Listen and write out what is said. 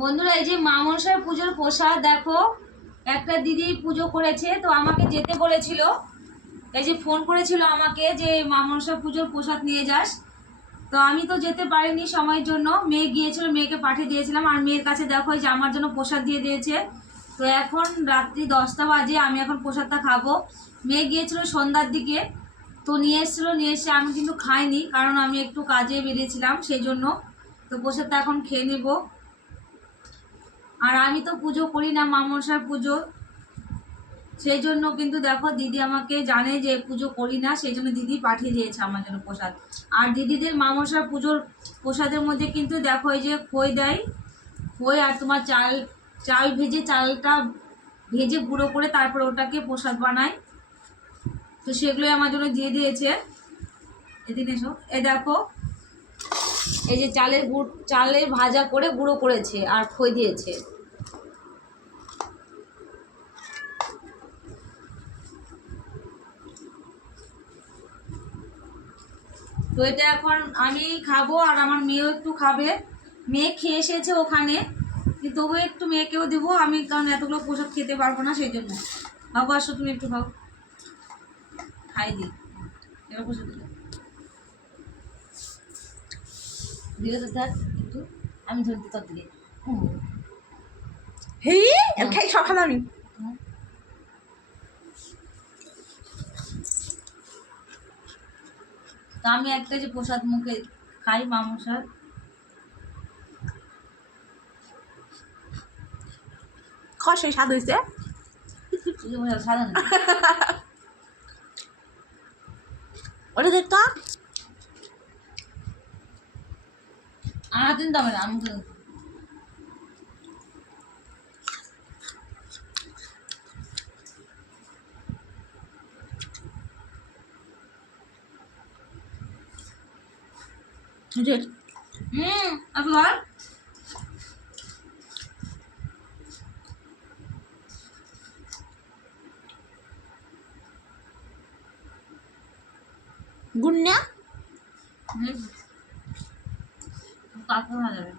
বন্ধুরা, এই যে মা মনসার পুজোর প্রসাদ দেখো, একটা দিদি পুজো করেছে, তো আমাকে যেতে বলেছিল, এই যে ফোন করেছিল আমাকে যে মা মনসার পুজোর প্রসাদ নিয়ে যাস। তো আমি তো যেতে পারিনি সময়ের জন্য, মেয়ে গিয়েছিল, মেয়েকে পাঠিয়ে দিয়েছিলাম। আর মেয়ের কাছে দেখো এই যে আমার জন্য প্রসাদ দিয়ে দিয়েছে। তো এখন রাত্রি 10টা বাজে, আমি এখন প্রসাদটা খাবো। মেয়ে গিয়েছিল সন্ধ্যার দিকে, তো নিয়ে এসে আমি কিন্তু খাইনি, কারণ আমি একটু কাজে বেরিয়েছিলাম সেই জন্য। তো প্রসাদটা এখন খেয়ে নেবো। আর আমি তো পুজো করি না, মা মনসার পুজো, সেই জন্য কিন্তু দেখো দিদি আমাকে জানে যে পুজো করি না, সেই জন্য দিদি পাঠিয়ে দিয়েছে আমার জন্য প্রসাদ। আর দিদিদের মা মনসার পুজোর প্রসাদের মধ্যে কিন্তু দেখো এই যে খই দেয়, খই আর তোমার চাল ভেজে, চালটা ভেজে গুঁড়ো করে তারপরে ওটাকে প্রসাদ বানায়। তো সেগুলোই আমার জন্য দিয়ে দিয়েছে। এদিন এসো, এ দেখো এই যে চালের ভাজা করে গুঁড়ো করেছে আর খই দিয়েছে। তো এটা এখন আমি খাবো আর আমার মেয়েও একটু খাবে। মেয়ে খেয়ে এসেছে ওখানে, তবুও একটু মেয়েকেও দেবো আমি, কারণ এতগুলো প্রসাদ খেতে পারবো না, সেই জন্য। বাবু আসো, তুমি একটু খাও, খাই দিই। এবার প্রসাদ দিলে তো ধর একটু, আমি ধরতে তোর দিকে। হেই খাই সকাল আমি তো আমি একটা যে প্রসাদ মুখে খাই মা মনসার। খসে স্বাদ হয়েছে সাধারণ ওটা দেখতো আমার দিন দামে না, আমি আপনার গুন্না কাকু হয়ে যাবে।